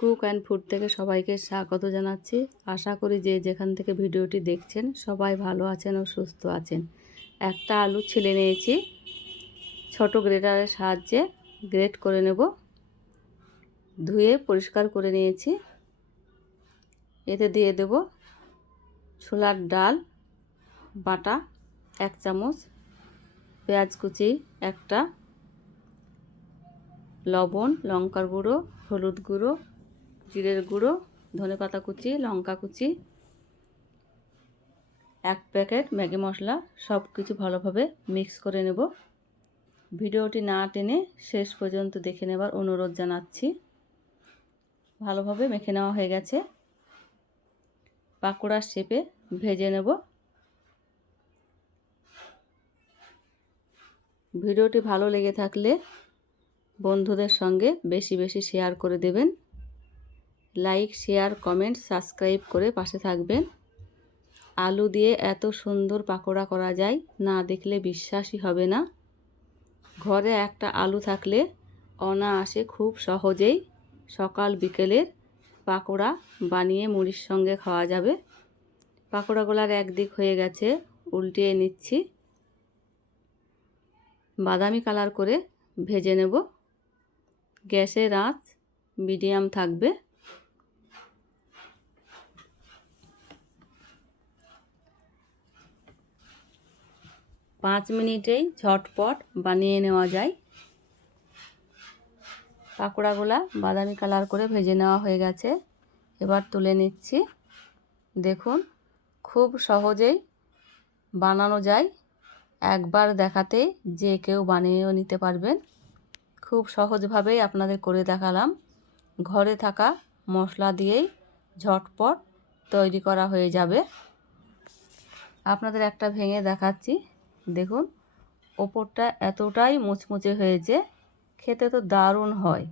Cook and food থেকে সবাইকে স্বাগত জানাচ্ছি। আশা করি যে যেখান থেকে ভিডিওটি দেখছেন, সবাই ভালো আছেন ও সুস্থ আছেন। একটা আলু ছিলে নিয়েছি। ছোট গ্রেটারের সাহায্যে গ্রেট করে নেব। ধুয়ে পরিষ্কার করে নিয়েছি। এতে দিয়ে দেব ছোলার ডাল, বাটা এক চামচ, পেঁয়াজ কুচি একটা, লবণ, লঙ্কার গুঁড়ো, হলুদ গুঁড়ো জিরের গুঁড়ো, ধনে পাতা কুচি, লঙ্কা কুচি, এক প্যাকেট ম্যাগি মশলা সব কিছু ভালোভাবে মিক্স করে নেব। ভিডিওটি না টেনে শেষ পর্যন্ত দেখে নেবার অনুরোধ জানাচ্ছি। ভালোভাবে মেখে নেওয়া হয়ে গেছে। পাকোড়ার শেপে ভেজে নেব। ভিডিওটি ভালো লেগে থাকলে বন্ধুদের সঙ্গে বেশি বেশি শেয়ার করে দেবেন। লাইক, শেয়ার, কমেন্ট, সাবস্ক্রাইব করে পাশে থাকবেন। আলু দিয়ে এত সুন্দর পাকোড়া করা যায়, না দেখলে বিশ্বাসই হবে না। ঘরে একটা আলু থাকলে অনায়াসে খুব সহজেই সকাল বিকেলের পাকোড়া বানিয়ে মুড়ির সঙ্গে খাওয়া যাবে। পাকোড়াগুলার একদিক হয়ে গেছে, উল্টিয়ে নিচ্ছি। বাদামি কালার করে ভেজে নেব। গ্যাসের আঁচ মিডিয়াম থাকবে। পাঁচ মিনিটেই ঝটপট বানিয়ে নেওয়া যায়। পাকোড়াগুলা বাদামি কালার করে ভেজে নেওয়া হয়ে গেছে। এবার তুলে নিচ্ছি। দেখুন, খুব সহজেই বানানো যায়। একবার দেখাতেই যে কেউ বানিয়েও নিতে পারবেন। খুব সহজভাবেই আপনাদের করে দেখালাম। ঘরে থাকা মশলা দিয়েই ঝটপট তৈরি করা হয়ে যাবে। আপনাদের একটা ভেঙে দেখাচ্ছি। দেখুন ওপরটা এতটাই মুচমুচে হয়েছে খেতে তো দারুণ হয়।